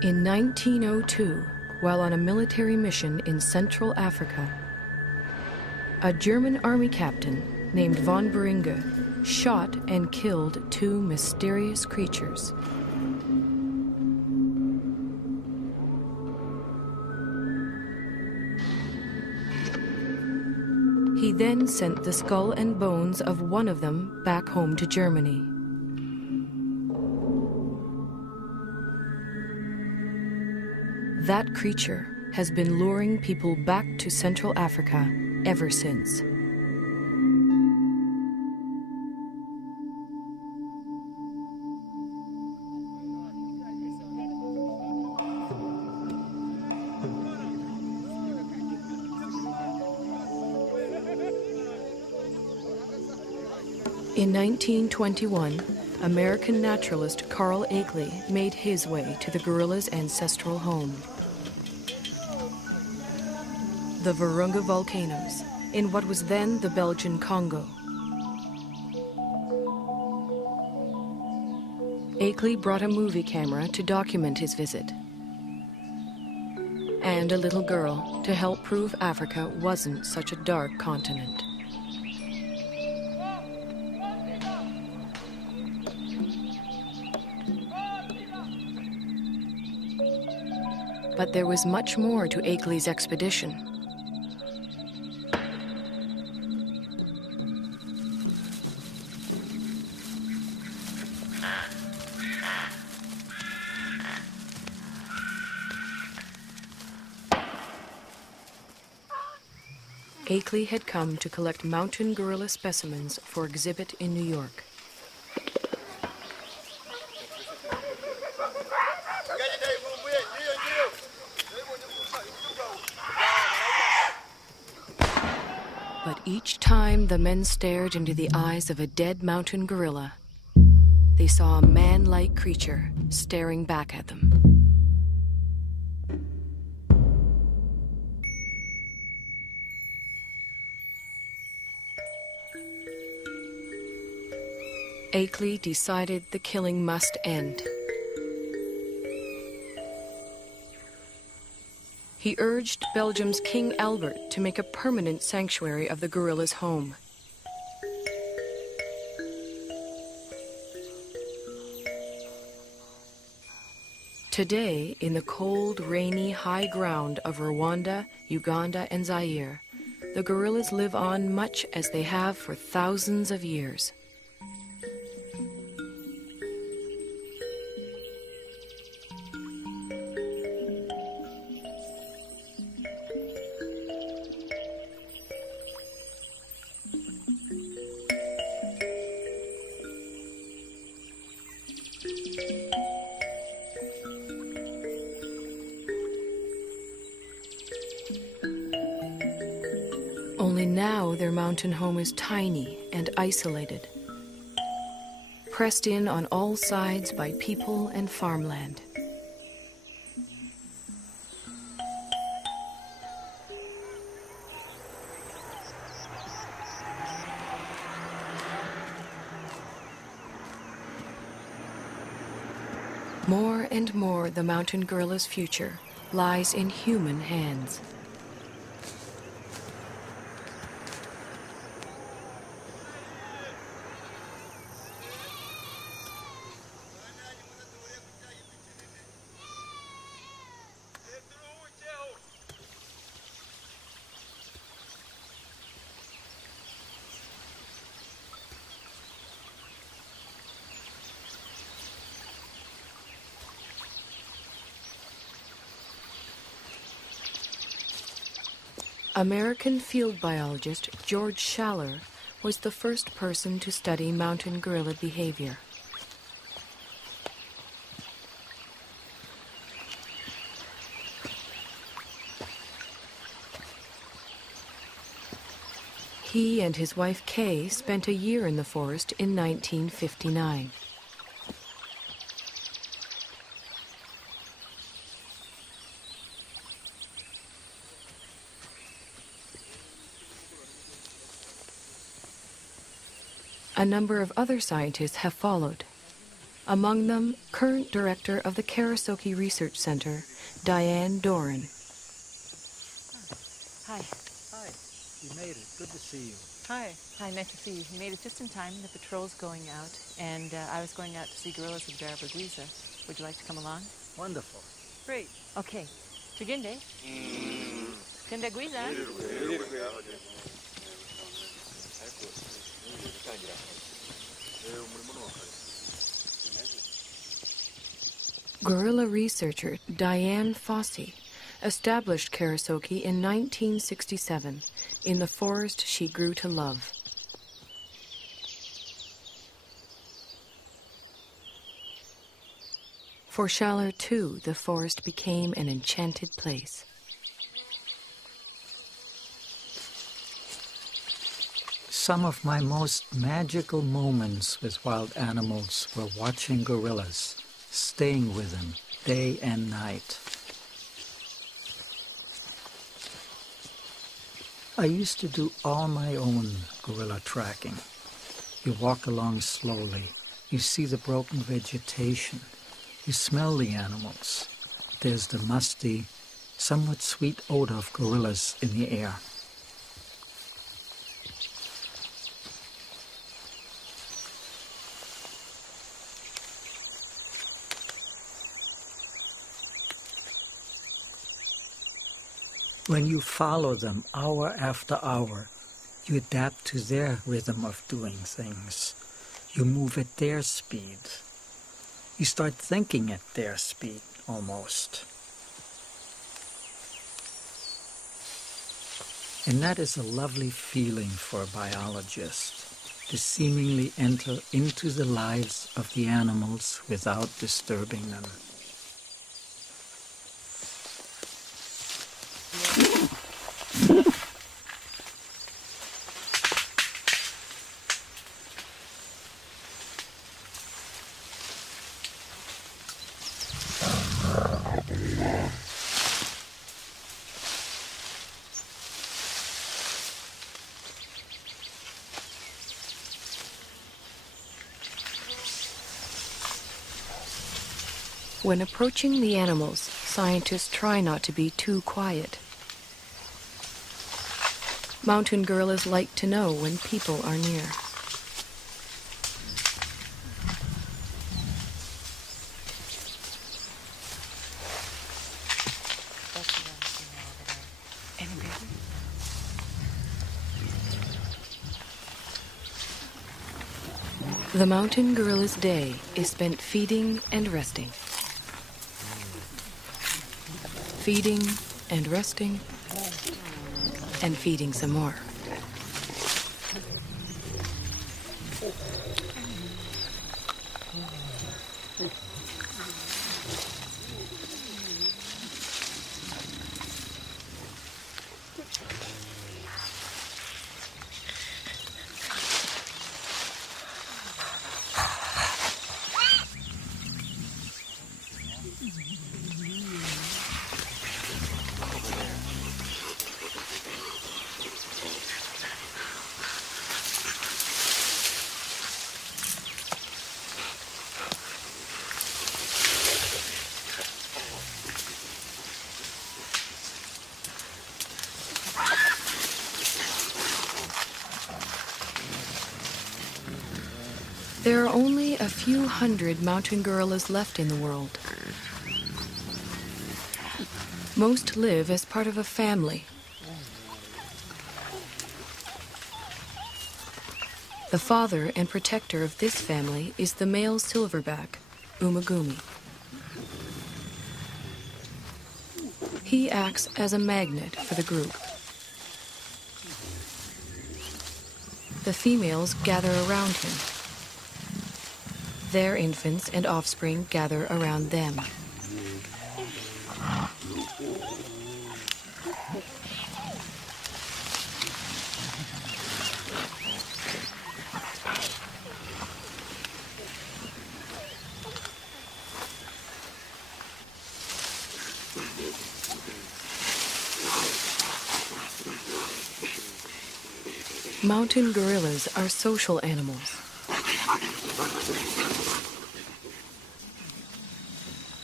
In 1902, while on a military mission in Central Africa, a German army captain named von Beringe shot and killed two mysterious creatures. He then sent the skull and bones of one of them back home to Germany. That creature has been luring people back to Central Africa ever since. In 1921, American naturalist Carl Akeley made his way to the gorilla's ancestral home. The Virunga volcanoes, in what was then the Belgian Congo. Akeley brought a movie camera to document his visit, and a little girl to help prove Africa wasn't such a dark continent. But there was much more to Akeley's expedition. Akeley had come to collect mountain gorilla specimens for exhibit in New York. But each time the men stared into the eyes of a dead mountain gorilla, they saw a man-like creature staring back at them. Akeley decided the killing must end. He urged Belgium's King Albert to make a permanent sanctuary of the gorilla's home. Today, in the cold, rainy, high ground of Rwanda, Uganda, and Zaire, the gorillas live on much as they have for thousands of years. Only now their mountain home is tiny and isolated, pressed in on all sides by people and farmland. More and more, the mountain gorilla's future lies in human hands. American field biologist George Schaller was the first person to study mountain gorilla behavior. He and his wife Kay spent a year in the forest in 1959. A number of other scientists have followed. Among them, current director of the Karasoke Research Center, Diane Doran. Hi. Hi, you made it. Good to see you. Hi. Hi, nice to see you. You made it just in time. The patrol's going out, and I was going out to see gorillas of Barabagwiza. Would you like to come along? Wonderful. Great. Okay. Tuginde. Tendagwiza. Gorilla researcher Diane Fossey established Karasoke in 1967 in the forest she grew to love. For Schaller, too, the forest became an enchanted place. Some of my most magical moments with wild animals were watching gorillas, staying with them day and night. I used to do all my own gorilla tracking. You walk along slowly, you see the broken vegetation, you smell the animals. There's the musty, somewhat sweet odor of gorillas in the air. When you follow them hour after hour, you adapt to their rhythm of doing things. You move at their speed. You start thinking at their speed, almost. And that is a lovely feeling for a biologist, to seemingly enter into the lives of the animals without disturbing them. When approaching the animals, scientists try not to be too quiet. Mountain gorillas like to know when people are near. The mountain gorilla's day is spent feeding and resting. Feeding and resting, and feeding some more. There are only a few hundred mountain gorillas left in the world. Most live as part of a family. The father and protector of this family is the male silverback, Umagumi. He acts as a magnet for the group. The females gather around him. Their infants and offspring gather around them. Mountain gorillas are social animals.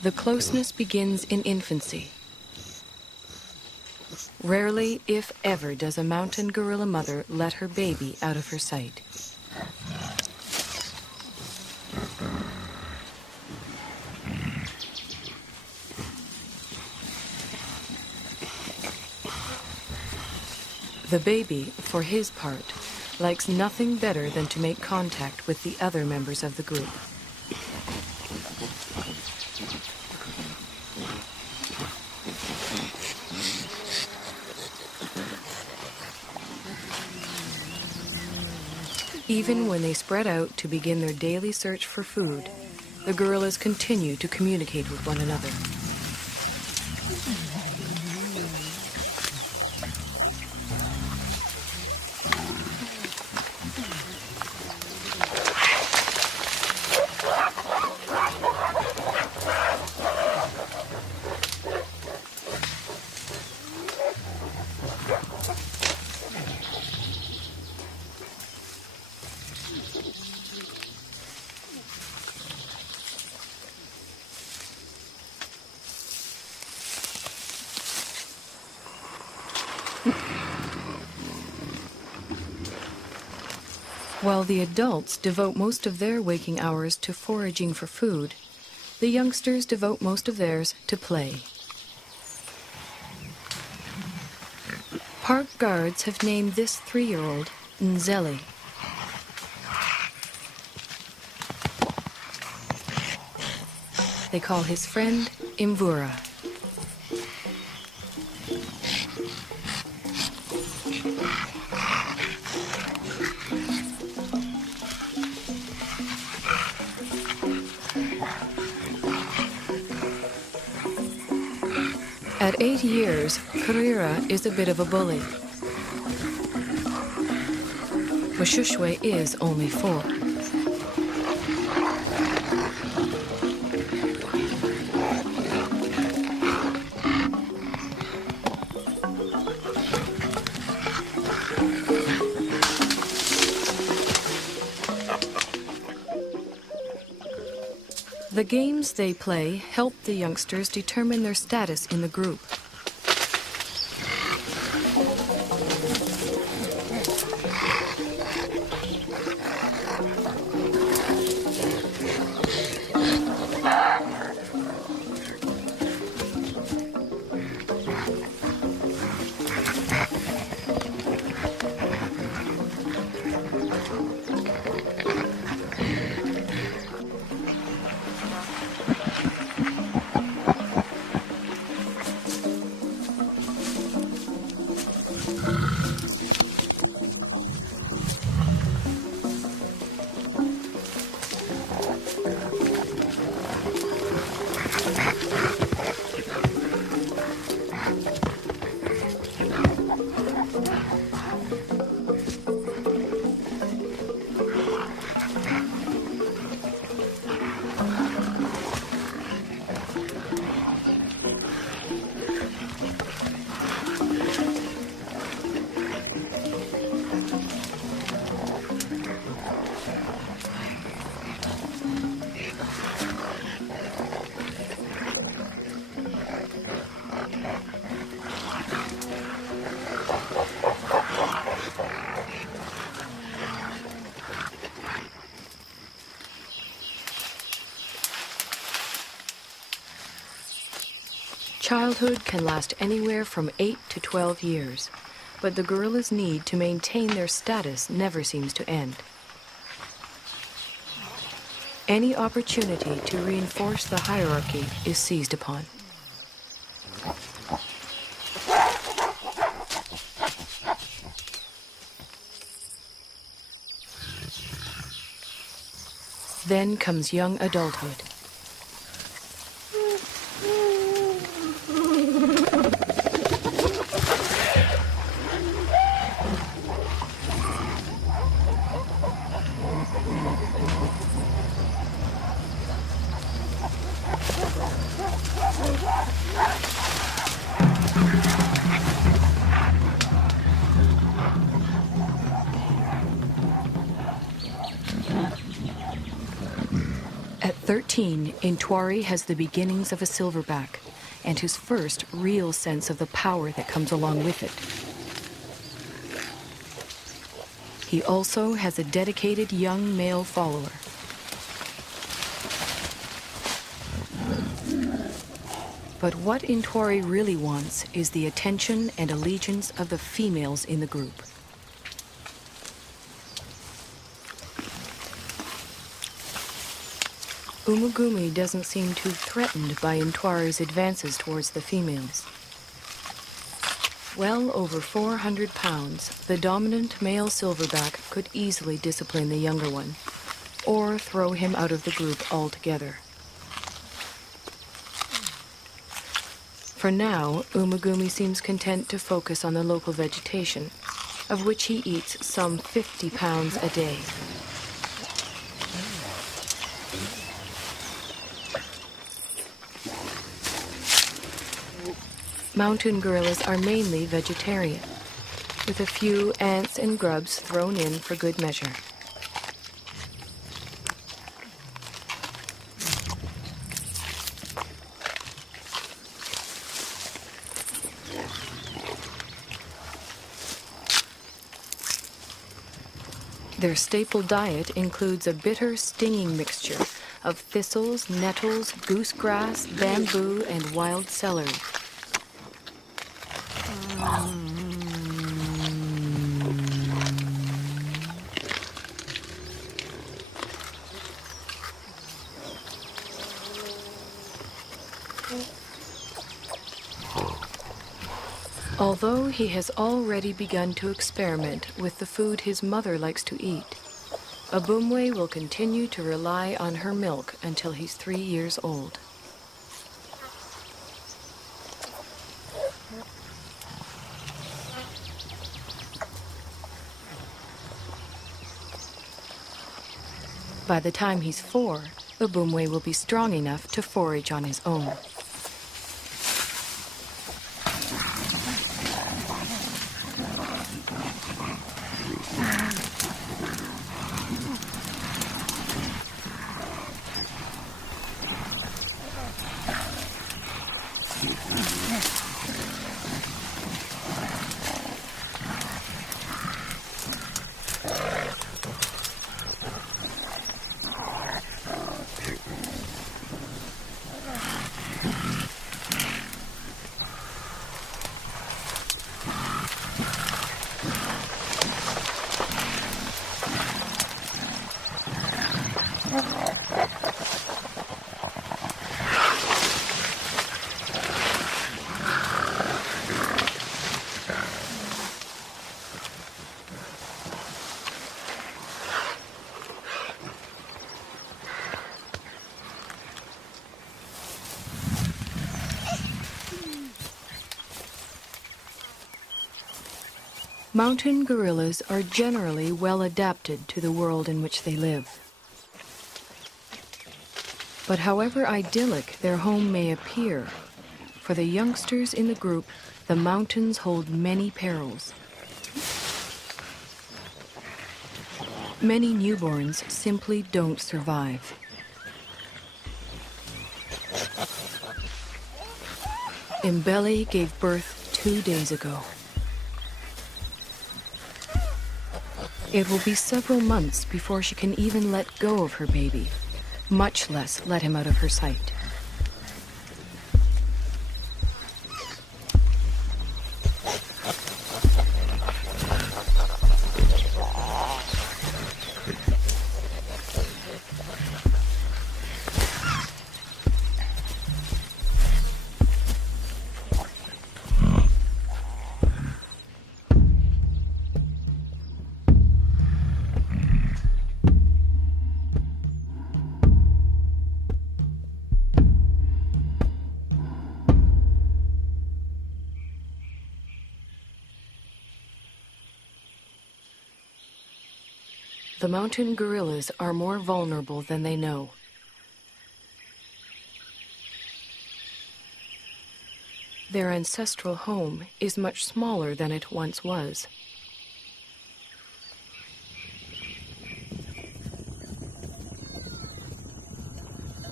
The closeness begins in infancy. Rarely, if ever, does a mountain gorilla mother let her baby out of her sight. The baby, for his part, likes nothing better than to make contact with the other members of the group. Even when they spread out to begin their daily search for food, the gorillas continue to communicate with one another. While the adults devote most of their waking hours to foraging for food, the youngsters devote most of theirs to play. Park guards have named this 3-year-old Nzeli. They call his friend Imvura. At 8 years, Karira is a bit of a bully. Washushwe is only 4. The games they play help the youngsters determine their status in the group. Childhood can last anywhere from 8 to 12 years, but the gorillas' need to maintain their status never seems to end. Any opportunity to reinforce the hierarchy is seized upon. Then comes young adulthood. At 13, Intwari has the beginnings of a silverback and his first real sense of the power that comes along with it. He also has a dedicated young male follower. But what Intwari really wants is the attention and allegiance of the females in the group. Umugumi doesn't seem too threatened by Intwari's advances towards the females. Well over 400 pounds, the dominant male silverback could easily discipline the younger one, or throw him out of the group altogether. For now, Umugumi seems content to focus on the local vegetation, of which he eats some 50 pounds a day. Mountain gorillas are mainly vegetarian, with a few ants and grubs thrown in for good measure. Their staple diet includes a bitter, stinging mixture of thistles, nettles, goosegrass, bamboo, and wild celery. Although he has already begun to experiment with the food his mother likes to eat, Abumwe will continue to rely on her milk until he's 3 years old. By the time he's 4, Abumwe will be strong enough to forage on his own. Mountain gorillas are generally well adapted to the world in which they live. But however idyllic their home may appear, for the youngsters in the group, the mountains hold many perils. Many newborns simply don't survive. Mbele gave birth 2 days ago. It will be several months before she can even let go of her baby, much less let him out of her sight. The mountain gorillas are more vulnerable than they know. Their ancestral home is much smaller than it once was.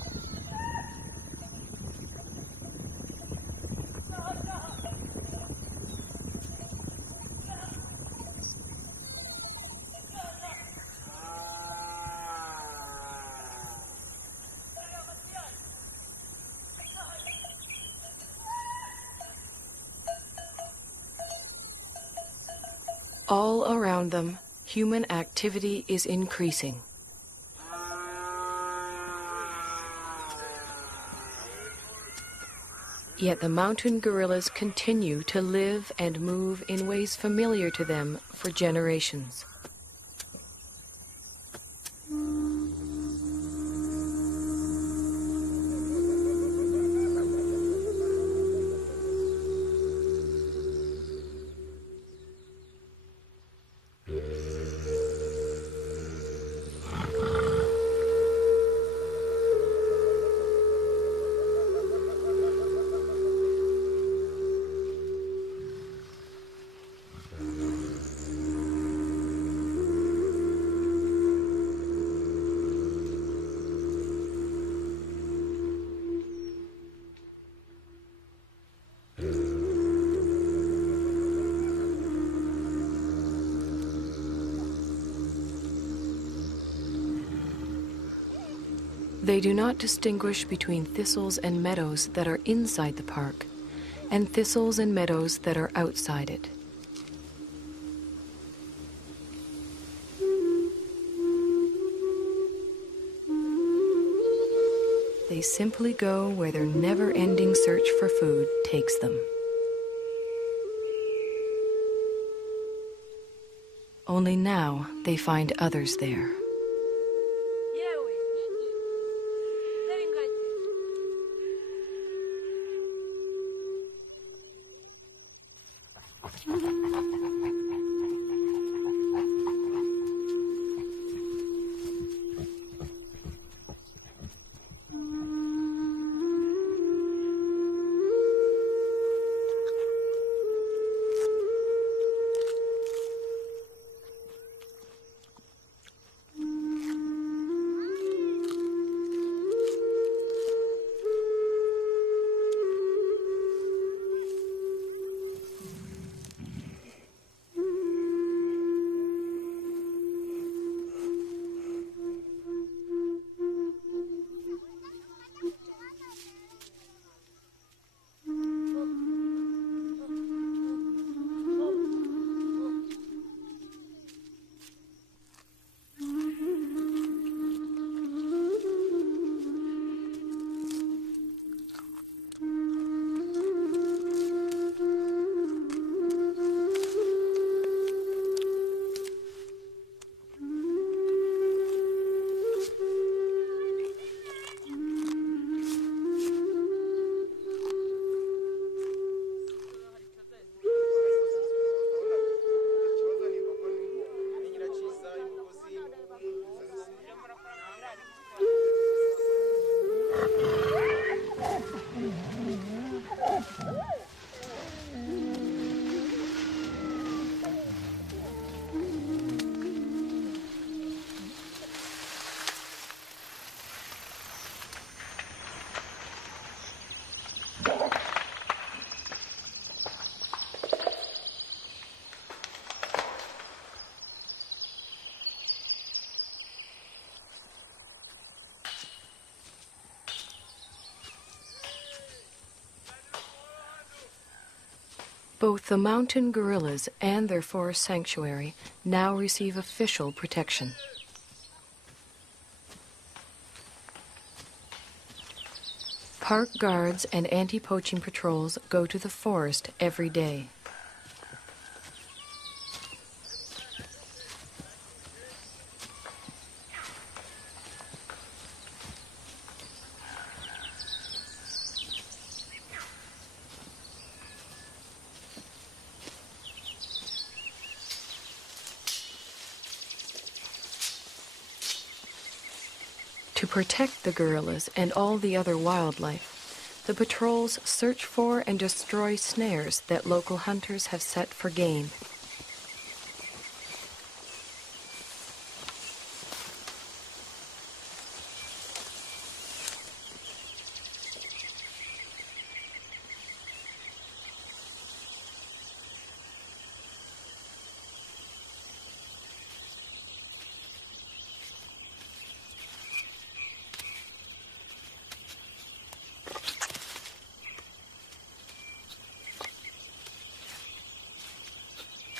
All around them, human activity is increasing. Yet the mountain gorillas continue to live and move in ways familiar to them for generations. They do not distinguish between thistles and meadows that are inside the park and thistles and meadows that are outside it. They simply go where their never-ending search for food takes them. Only now they find others there. Both the mountain gorillas and their forest sanctuary now receive official protection. Park guards and anti-poaching patrols go to the forest every day. To protect the gorillas and all the other wildlife, the patrols search for and destroy snares that local hunters have set for game.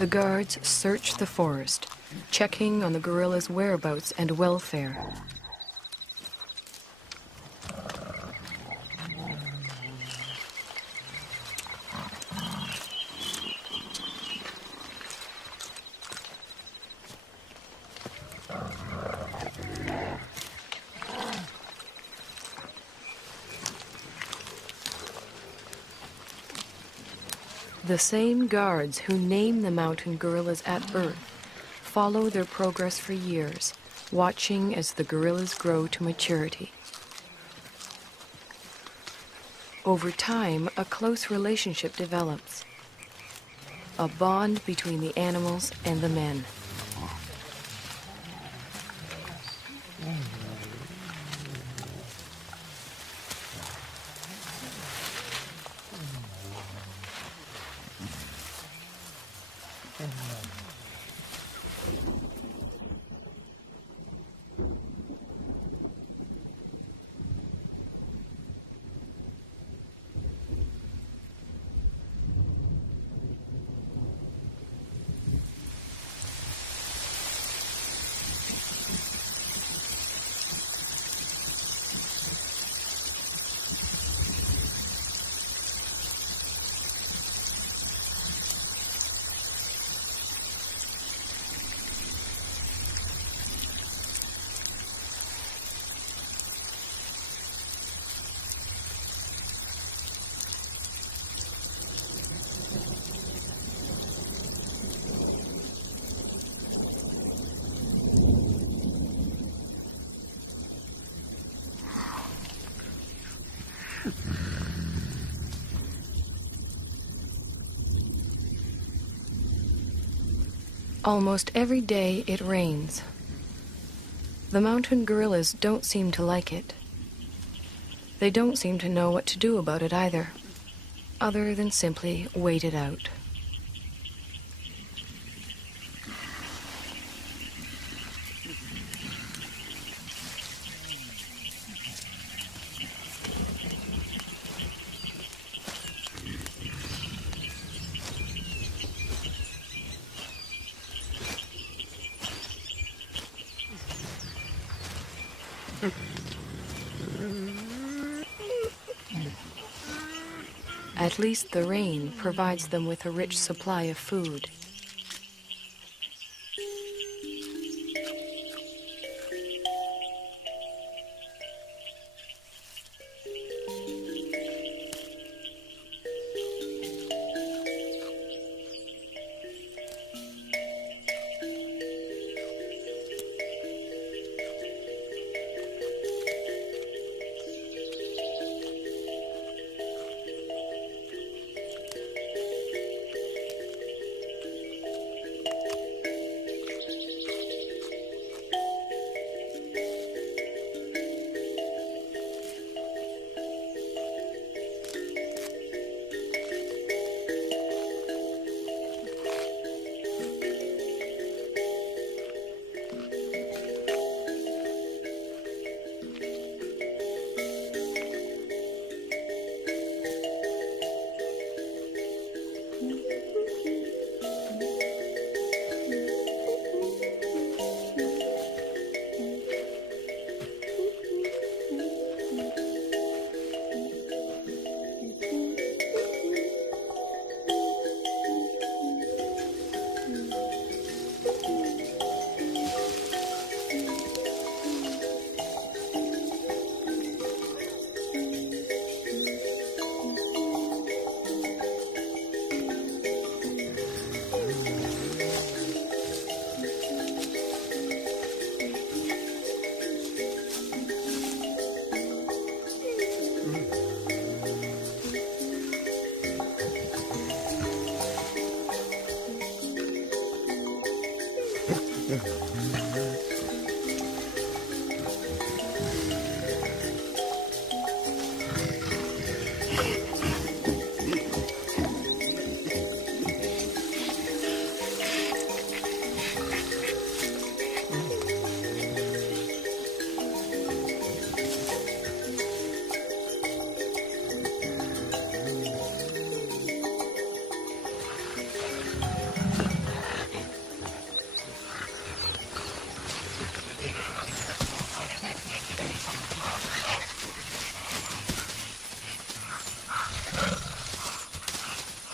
The guards search the forest, checking on the gorillas' whereabouts and welfare. The same guards who name the mountain gorillas at birth follow their progress for years, watching as the gorillas grow to maturity. Over time, a close relationship develops, a bond between the animals and the men. Almost every day it rains. The mountain gorillas don't seem to like it. They don't seem to know what to do about it either, other than simply wait it out. At least the rain provides them with a rich supply of food.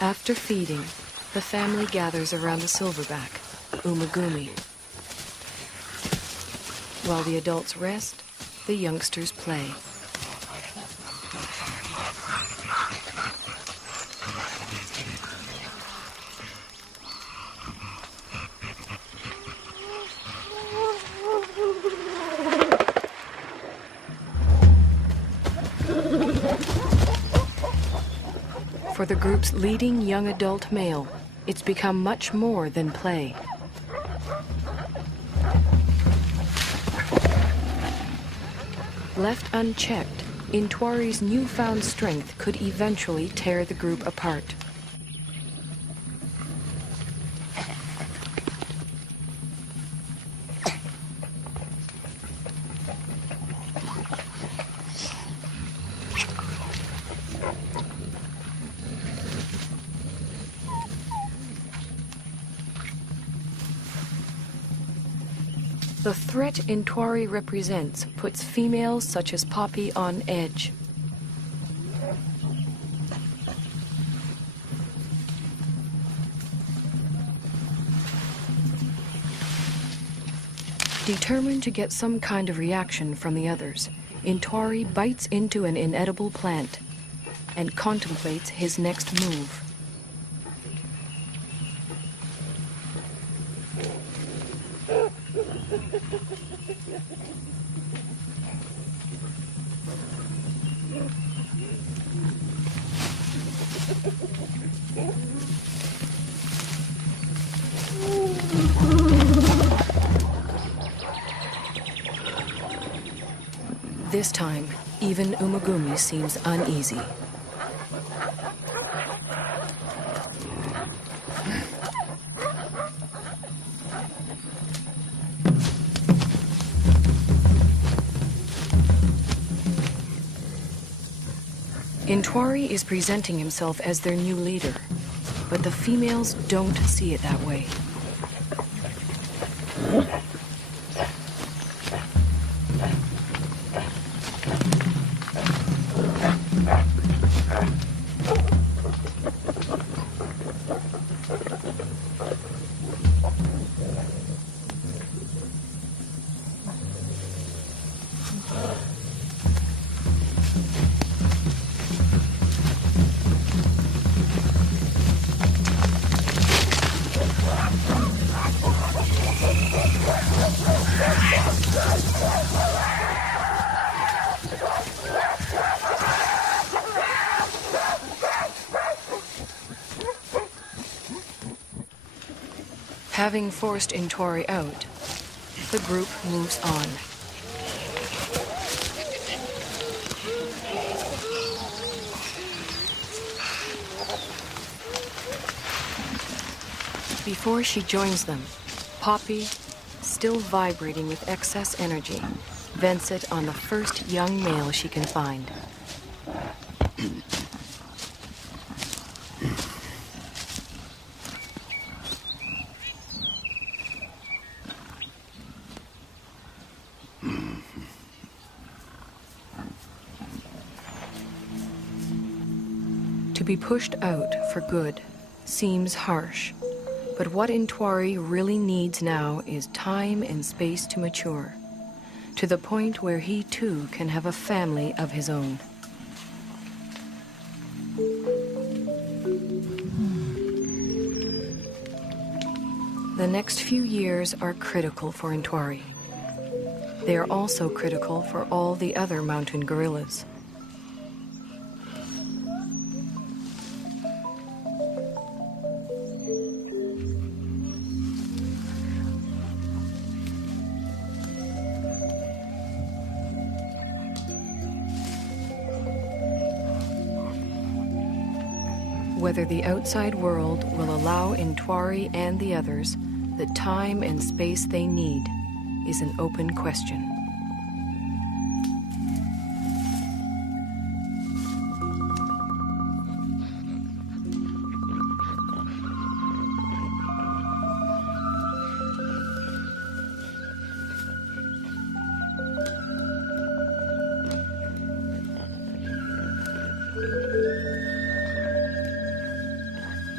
After feeding, the family gathers around the silverback, Umagumi. While the adults rest, the youngsters play. For the group's leading young adult male, it's become much more than play. Left unchecked, Intwari's newfound strength could eventually tear the group apart. The threat Intwari represents puts females such as Poppy on edge. Determined to get some kind of reaction from the others, Intwari bites into an inedible plant and contemplates his next move. This time, even Umagumi seems uneasy. Intwari is presenting himself as their new leader, but the females don't see it that way. Having forced Intwari out, the group moves on. Before she joins them, Poppy, still vibrating with excess energy, vents it on the first young male she can find. To be pushed out for good seems harsh, but what Intwari really needs now is time and space to mature, to the point where he too can have a family of his own. The next few years are critical for Intwari. They are also critical for all the other mountain gorillas. Whether the outside world will allow Intwari and the others the time and space they need is an open question.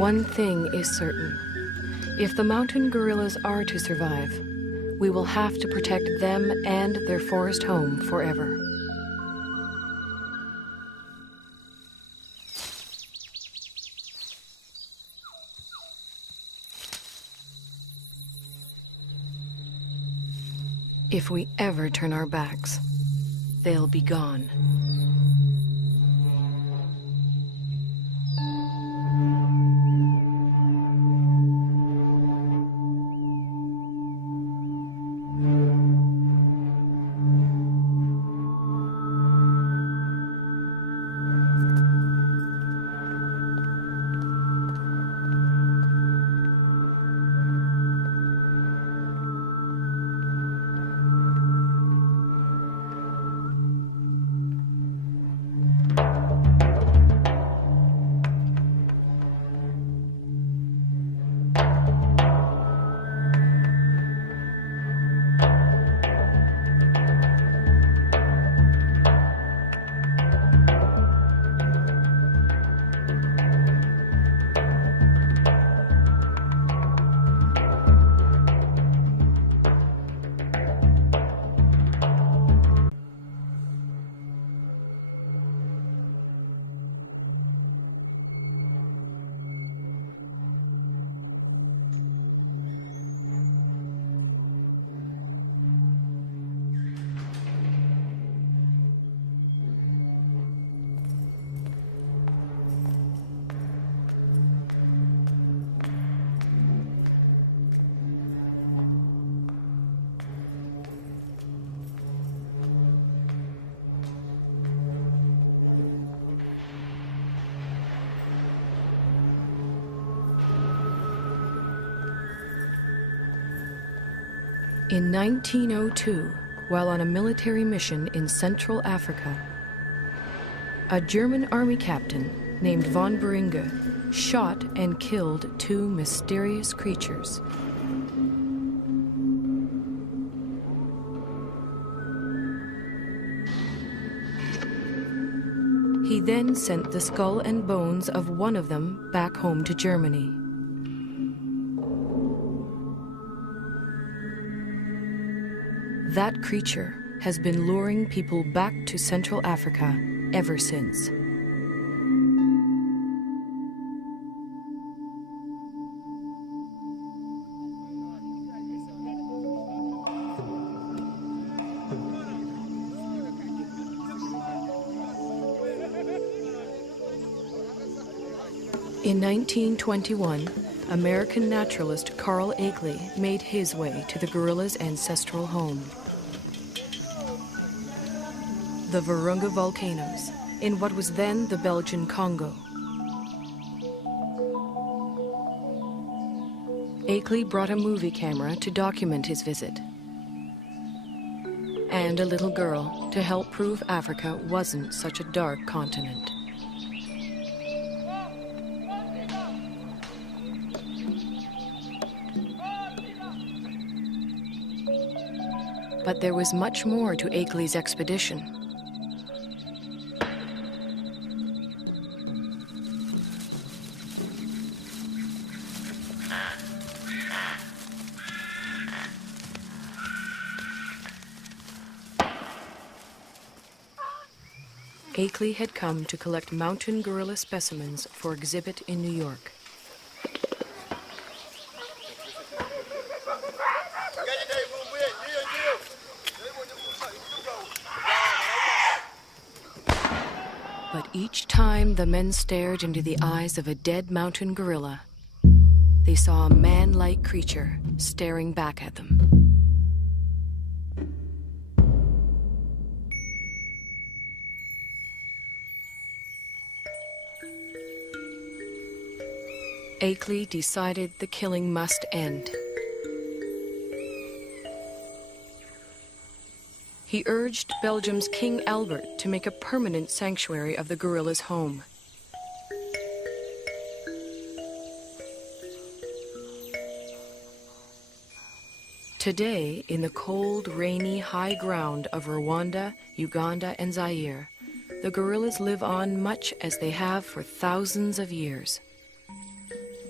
One thing is certain. If the mountain gorillas are to survive, we will have to protect them and their forest home forever. If we ever turn our backs, they'll be gone. In 1902, while on a military mission in Central Africa, a German army captain named von Beringe shot and killed two mysterious creatures. He then sent the skull and bones of one of them back home to Germany. That creature has been luring people back to Central Africa ever since. In 1921, American naturalist Carl Akeley made his way to the gorilla's ancestral home. The Virunga volcanoes, in what was then the Belgian Congo. Akeley brought a movie camera to document his visit, and a little girl to help prove Africa wasn't such a dark continent. But there was much more to Akeley's expedition. Akeley had come to collect mountain gorilla specimens for exhibit in New York. But each time the men stared into the eyes of a dead mountain gorilla, they saw a man-like creature staring back at them. Akeley decided the killing must end. He urged Belgium's King Albert to make a permanent sanctuary of the gorilla's home. Today, in the cold, rainy high ground of Rwanda, Uganda, and Zaire, the gorillas live on much as they have for thousands of years.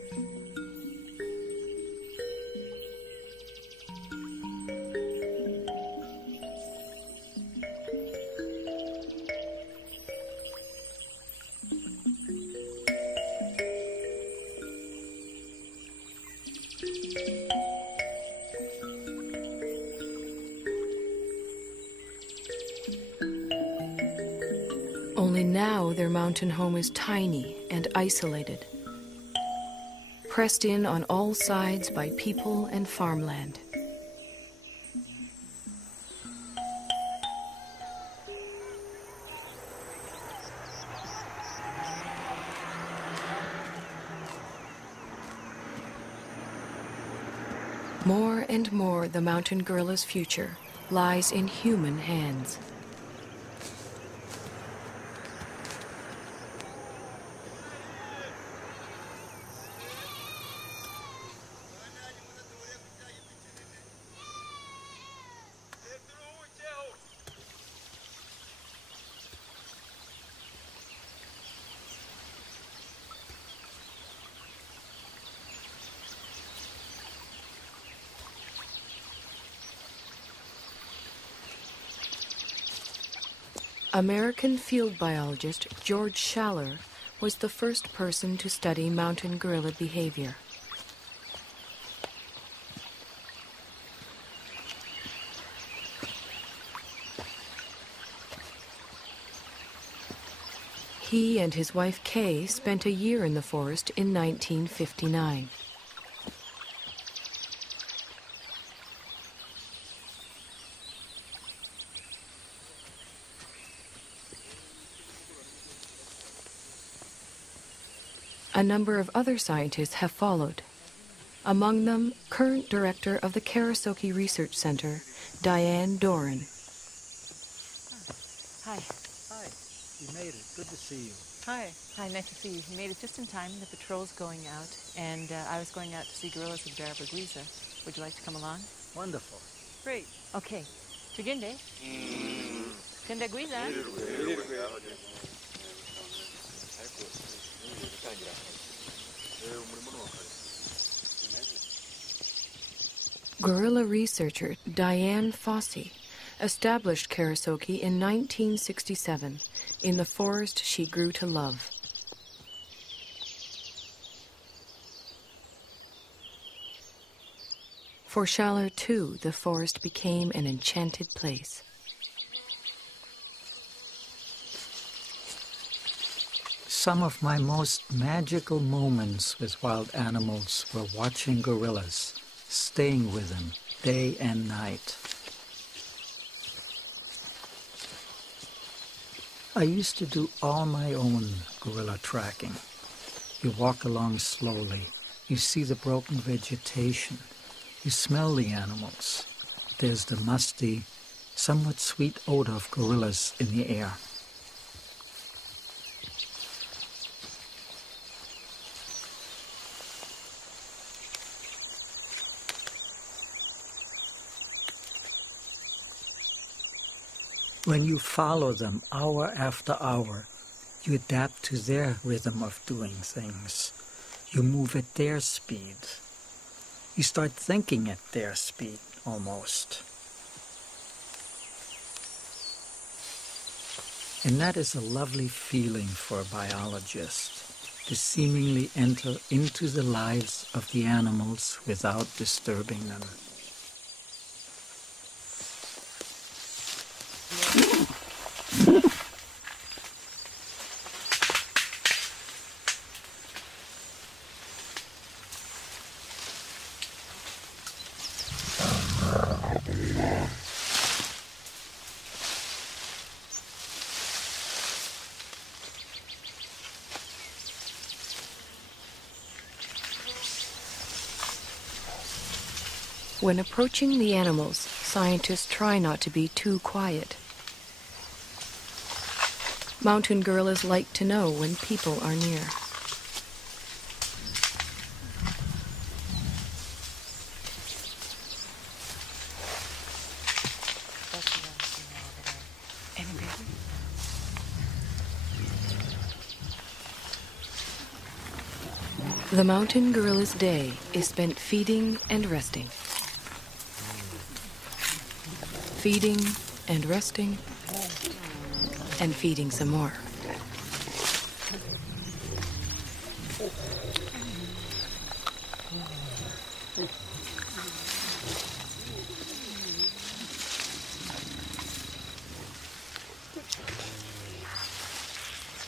Now their mountain home is tiny and isolated, pressed in on all sides by people and farmland. More and more, the mountain gorilla's future lies in human hands. American field biologist George Schaller was the first person to study mountain gorilla behavior. He and his wife Kay spent a year in the forest in 1959. A number of other scientists have followed. Among them, current director of the Karasoke Research Center, Diane Doran. Hi. Hi, you made it. Good to see you. Hi. Hi, nice to see you. You made it just in time. The patrol's going out, and I was going out to see gorillas of Barabagwiza. Would you like to come along? Wonderful. Great. Okay. Tuginde. Tundagwiza. Gorilla researcher Diane Fossey established Karasoke in 1967 in the forest she grew to love. For Schaller, too, the forest became an enchanted place. Some of my most magical moments with wild animals were watching gorillas, staying with them day and night. I used to do all my own gorilla tracking. You walk along slowly, you see the broken vegetation, you smell the animals. There's the musty, somewhat sweet odor of gorillas in the air. When you follow them hour after hour, you adapt to their rhythm of doing things. You move at their speed. You start thinking at their speed, almost. And that is a lovely feeling for a biologist, to seemingly enter into the lives of the animals without disturbing them. When approaching the animals, scientists try not to be too quiet. Mountain gorillas like to know when people are near. The mountain gorilla's day is spent feeding and resting. Feeding and resting, and feeding some more.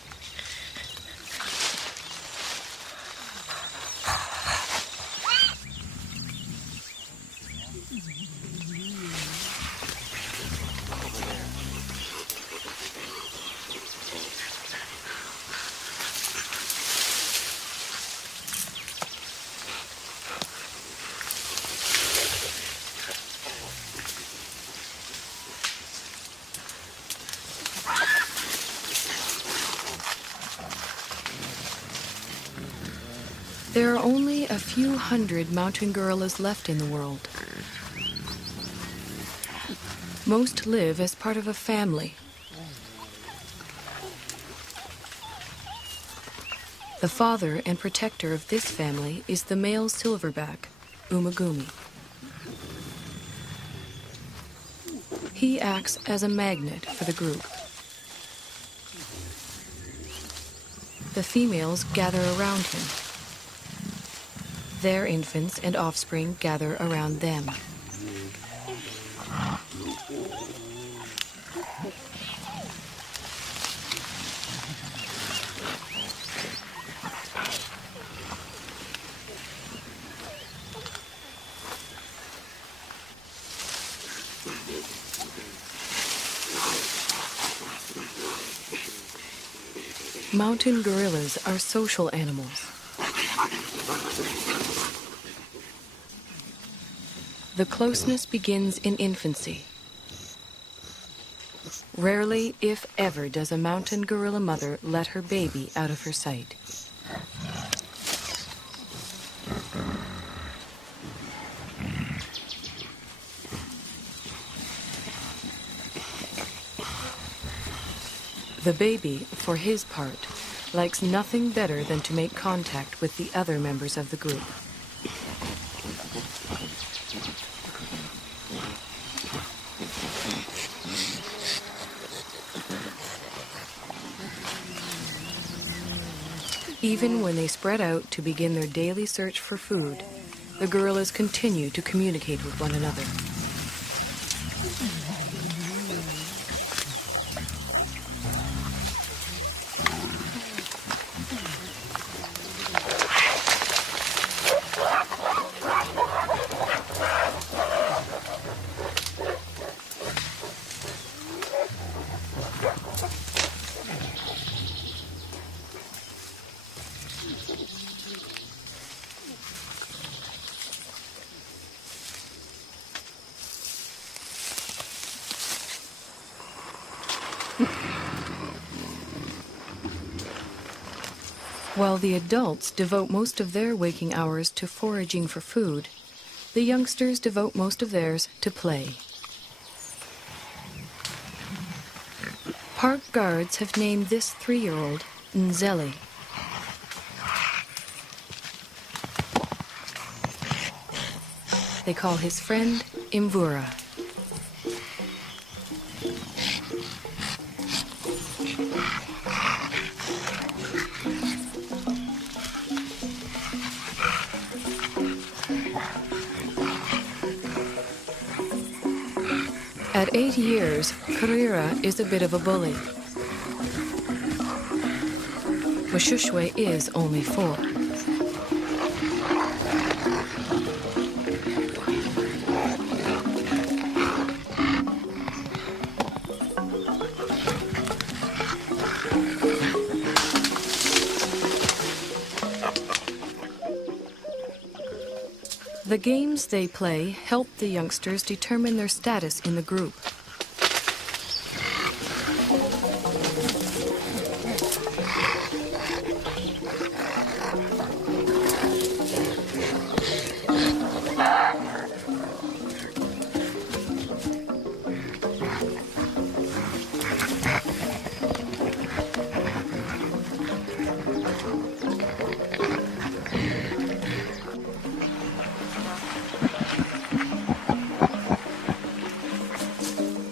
There are only a few hundred mountain gorillas left in the world. Most live as part of a family. The father and protector of this family is the male silverback, Umagumi. He acts as a magnet for the group. The females gather around him. Their infants and offspring gather around them. Mountain gorillas are social animals. The closeness begins in infancy. Rarely, if ever, does a mountain gorilla mother let her baby out of her sight. The baby, for his part, likes nothing better than to make contact with the other members of the group. Even when they spread out to begin their daily search for food, the gorillas continue to communicate with one another. While the adults devote most of their waking hours to foraging for food, the youngsters devote most of theirs to play. Park guards have named this 3-year-old Nzeli. They call his friend Imvura. At 8 years, Karira is a bit of a bully. Mashushwe is only 4. The games they play help the youngsters determine their status in the group.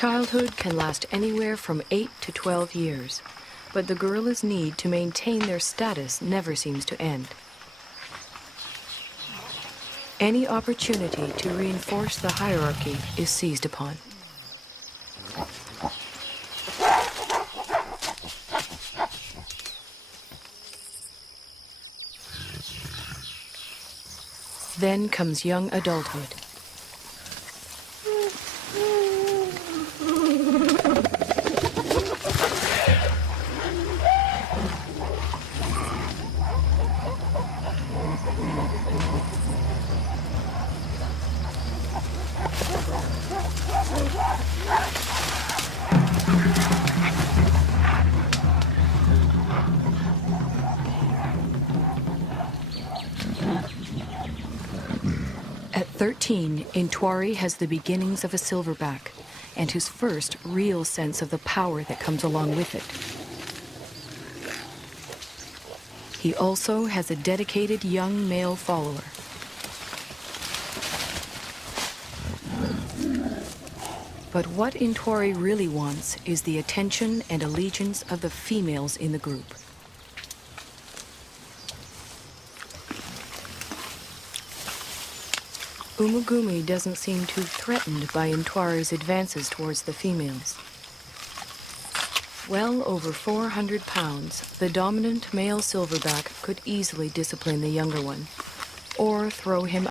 Childhood can last anywhere from 8 to 12 years, but the gorilla's need to maintain their status never seems to end. Any opportunity to reinforce the hierarchy is seized upon. Then comes young adulthood. At 13, Intwari has the beginnings of a silverback and his first real sense of the power that comes along with it. He also has a dedicated young male follower. But what Intwari really wants is the attention and allegiance of the females in the group. Umugumi doesn't seem too threatened by Intwari's advances towards the females. Well over 400 pounds, the dominant male silverback could easily discipline the younger one, or throw him